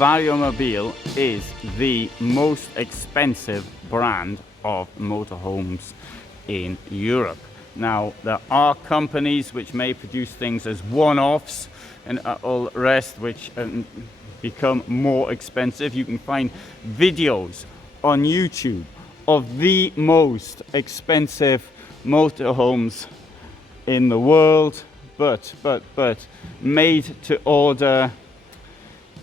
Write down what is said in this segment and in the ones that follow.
VarioMobile is the most expensive brand of motorhomes in Europe. Now, there are companies which may produce things as one-offs and all the rest which become more expensive. You can find videos on YouTube of the most expensive motorhomes in the world, but made to order.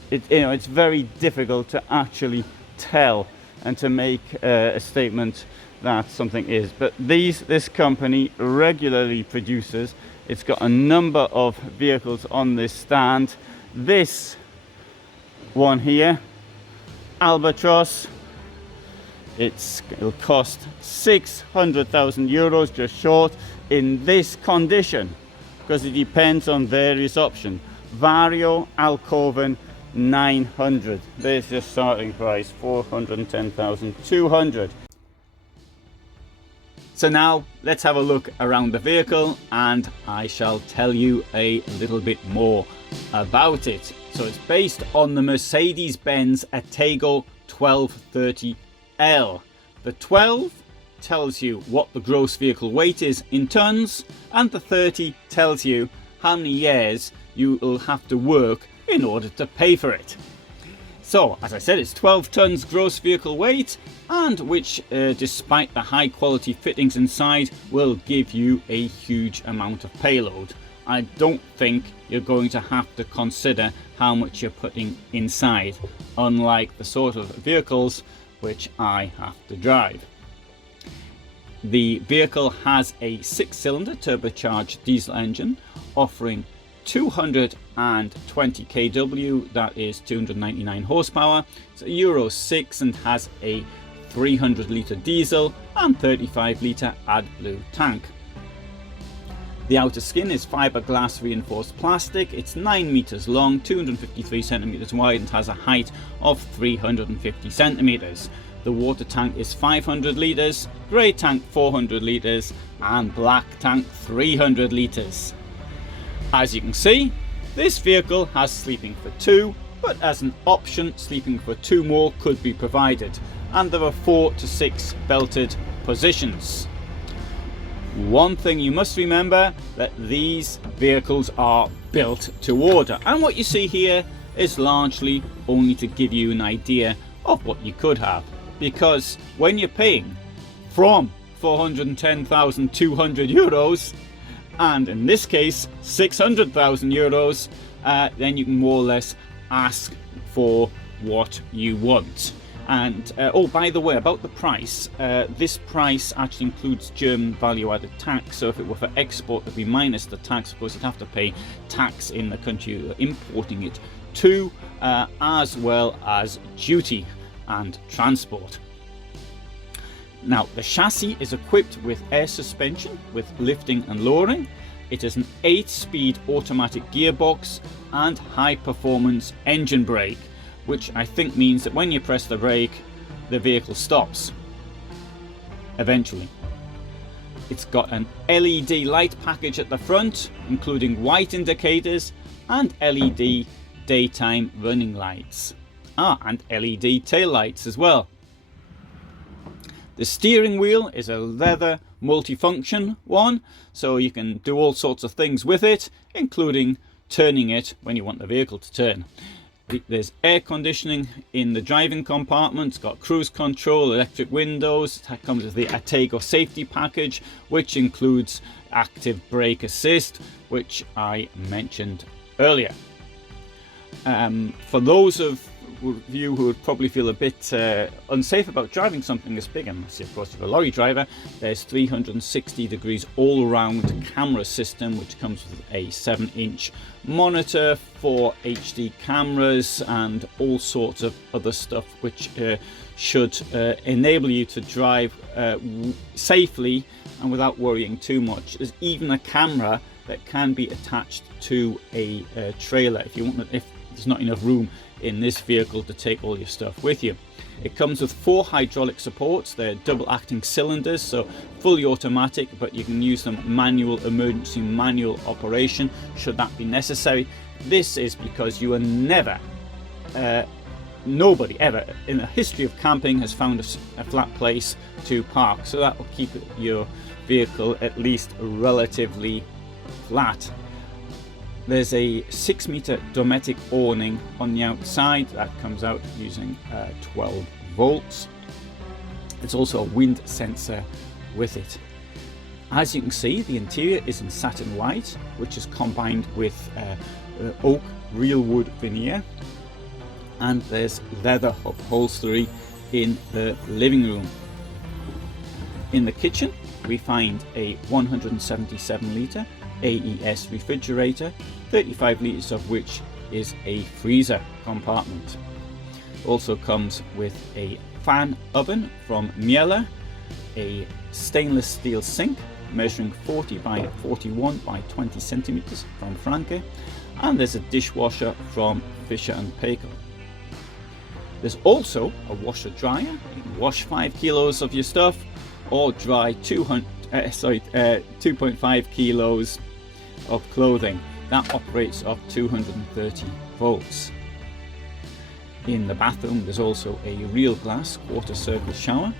It's very difficult to actually tell and to make a statement that something is. But this company regularly produces. It's got a number of vehicles on this stand. This one here, Albatross, it'll cost 600,000 euros, just short, in this condition, because it depends on various options. Vario Alkoven 900. There's your starting price, 410,200. So now let's have a look around the vehicle and I shall tell you a little bit more about it. So it's based on the Mercedes-Benz Carthago 1230L. The 12 tells you what the gross vehicle weight is in tons, and the 30 tells you how many years you will have to work in order to pay for it. So, as I said, it's 12 tons gross vehicle weight, and which, despite the high quality fittings inside, will give you a huge amount of payload. I don't think you're going to have to consider how much you're putting inside, unlike the sort of vehicles which I have to drive. The vehicle has a 6-cylinder turbocharged diesel engine offering 220 kW, that is 299 horsepower. It's a Euro 6 and has a 300 litre diesel and 35 litre AdBlue tank. The outer skin is fiberglass reinforced plastic. It's 9 meters long, 253 centimeters wide, and has a height of 350 centimeters. The water tank is 500 litres, grey tank 400 litres, and black tank 300 litres. As you can see, this vehicle has sleeping for 2, but as an option, sleeping for 2 more could be provided, and there are 4 to 6 belted positions. One thing you must remember, that these vehicles are built to order, and what you see here is largely only to give you an idea of what you could have, because when you're paying from 410,200 euros, and in this case 600,000 euros, then you can more or less ask for what you want. And oh, by the way, about the price, this price actually includes German value-added tax. So if it were for export, it would be minus the tax. Of course, you'd have to pay tax in the country you're importing it to, as well as duty and transport. Now, the chassis is equipped with air suspension with lifting and lowering. It is an 8-speed automatic gearbox and high-performance engine brake, which I think means that when you press the brake, the vehicle stops eventually. It's got an LED light package at the front, including white indicators and LED daytime running lights. And LED tail lights as well. The steering wheel is a leather multifunction one, so you can do all sorts of things with it, including turning it when you want the vehicle to turn. There's air conditioning in the driving compartment. It's got cruise control, electric windows. It comes with the Carthago safety package, which includes active brake assist, which I mentioned earlier. For those of you who would probably feel a bit unsafe about driving something this big, unless of course you're a lorry driver, there's 360 degrees all-round camera system, which comes with a 7-inch monitor, 4 HD cameras, and all sorts of other stuff which should enable you to drive safely and without worrying too much. There's even a camera that can be attached to a trailer if you want, if there's not enough room in this vehicle to take all your stuff with you. It comes with 4 hydraulic supports. They're double acting cylinders, so fully automatic, but you can use them manual, emergency manual operation should that be necessary. This is because you are never nobody ever in the history of camping has found a flat place to park, so that will keep your vehicle at least relatively flat. There's a 6-meter Dometic awning on the outside that comes out using 12 volts. There's also a wind sensor with it. As you can see, the interior is in satin white, which is combined with oak real wood veneer, and there's leather upholstery in the living room. In the kitchen we find a 177 litre AES refrigerator, 35 litres of which is a freezer compartment. Also comes with a fan oven from Miele, a stainless steel sink measuring 40 by 41 by 20 centimeters from Franke, and there's a dishwasher from Fisher and Paykel. There's also a washer dryer. You can wash 5 kilos of your stuff or dry 2.5 kilos of clothing. That operates off 230 volts. In the bathroom there's also a real glass quarter circle shower,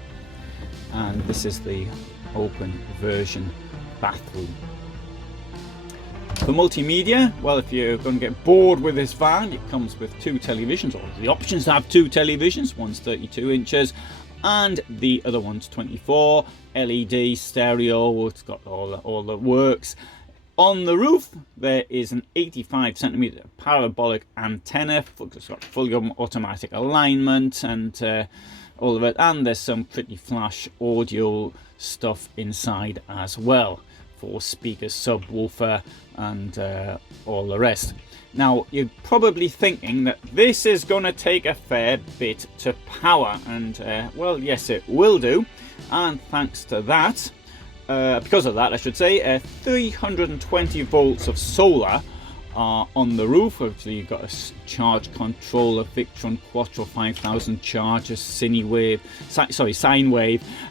and this is the open version bathroom. For multimedia, well, if you're going to get bored with this van, it comes with 2 televisions, or the options to have 2 televisions. One's 32 inches and the other one's 24, LED, stereo, it's got all the works. On the roof there is an 85 centimeter parabolic antenna. It's got fully automatic alignment and all of it, and there's some pretty flash audio stuff inside as well for speakers, subwoofer and all the rest. Now you're probably thinking that this is going to take a fair bit to power, and well, yes, it will do. And thanks to that, because of that I should say, 320 volts of solar are on the roof. Obviously you've got a charge controller, Victron Quattro 5000 charger, sine wave,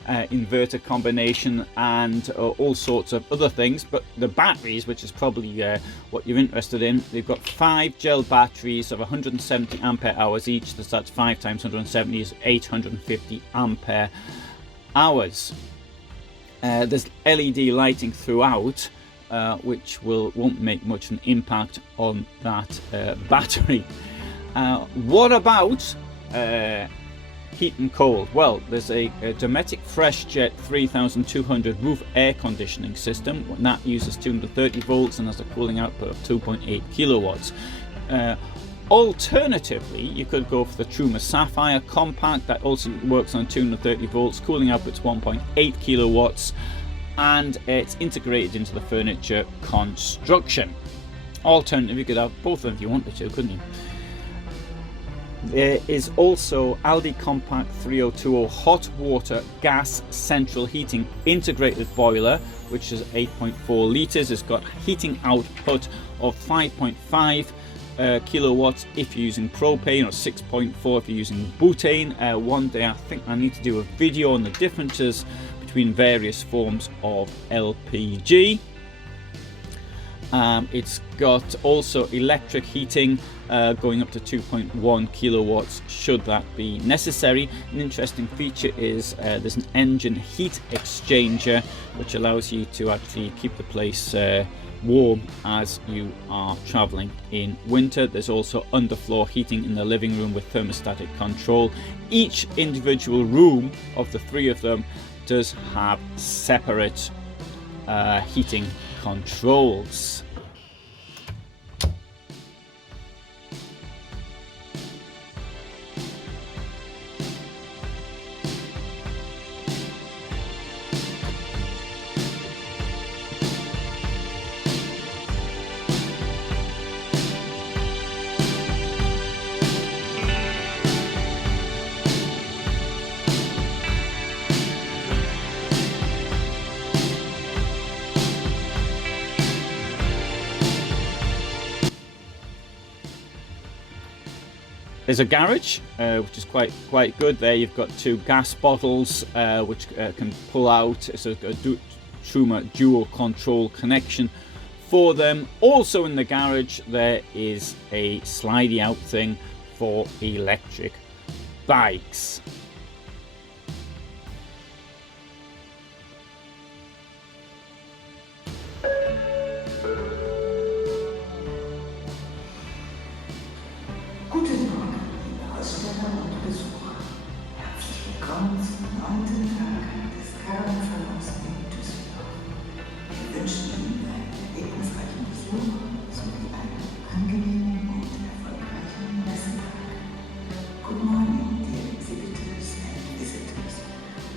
inverter combination, and all sorts of other things. But the batteries, which is probably what you're interested in, they've got 5 gel batteries of 170 ampere hours each. That's 5 times 170 is 850 ampere hours. There's LED lighting throughout, which won't make much of an impact on that battery. What about heat and cold? Well, there's a Dometic FreshJet 3200 roof air conditioning system. That uses 230 volts and has a cooling output of 2.8 kilowatts. Alternatively, you could go for the Truma Sapphire Compact. That also works on 230 volts, cooling output's 1.8 kilowatts, and it's integrated into the furniture construction. Alternatively, you could have both of them if you wanted to, couldn't you? There is also Aldi Compact 3020 hot water gas central heating integrated boiler, which is 8.4 litres. It's got heating output of 5.5 kilowatts if you're using propane, or 6.4 if you're using butane. One day I think I need to do a video on the differences between various forms of LPG. It's got also electric heating going up to 2.1 kilowatts should that be necessary. An interesting feature is there's an engine heat exchanger which allows you to actually keep the place warm as you are traveling in winter. There's also underfloor heating in the living room with thermostatic control. Each individual room of the 3 of them does have separate heating controls. There's a garage, which is quite good. There you've got 2 gas bottles which can pull out. It's a Truma dual control connection for them. Also in the garage there is a slidey out thing for electric bikes. Guten Morgen, liebe Aussteller und Besucher. Herzlich willkommen zum 9. Tag des Caravan-Salons in Düsseldorf. Wir wünschen Ihnen einen erlebnisreichen Besuch sowie einen angenehmen und erfolgreichen Messetag. Good morning, dear exhibitors and visitors.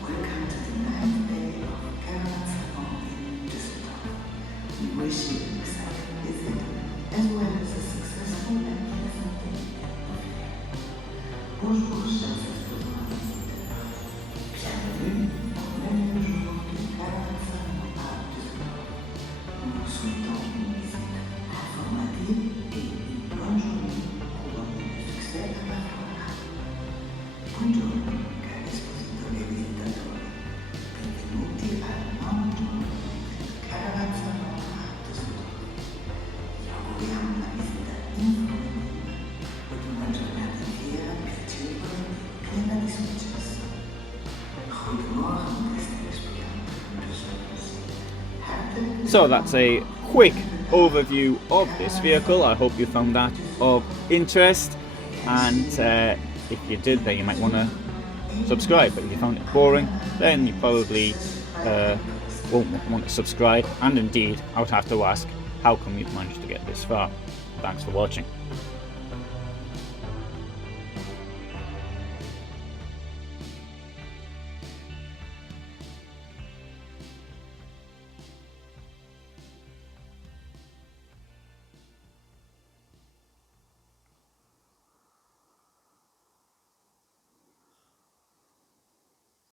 Welcome to the 9th day of Caravan Salon in Düsseldorf. We wish you an exciting visit as well as a successful and pleasant day. Bonjour, chers exposants. Bienvenue au 9e jour du Caravan Salon à Düsseldorf. Nous vous souhaitons une visite informative et une bonne journée couronnée de succès à la foire. Buongiorno, cari espositori e visitatori. Benvenuti al 9° giorno del Caravan Salon a Düsseldorf. Vi auguriamo una visita informativa ed una giornata fiera, piacevole e piena di successo. Goedemorgen, beste exposanten en bezoekers. Hartelijk So that's a quick overview of this vehicle. I hope you found that of interest, and if you did, then you might want to subscribe. But if you found it boring, then you probably won't want to subscribe. And indeed, I would have to ask, how come you've managed to get this far? Thanks for watching.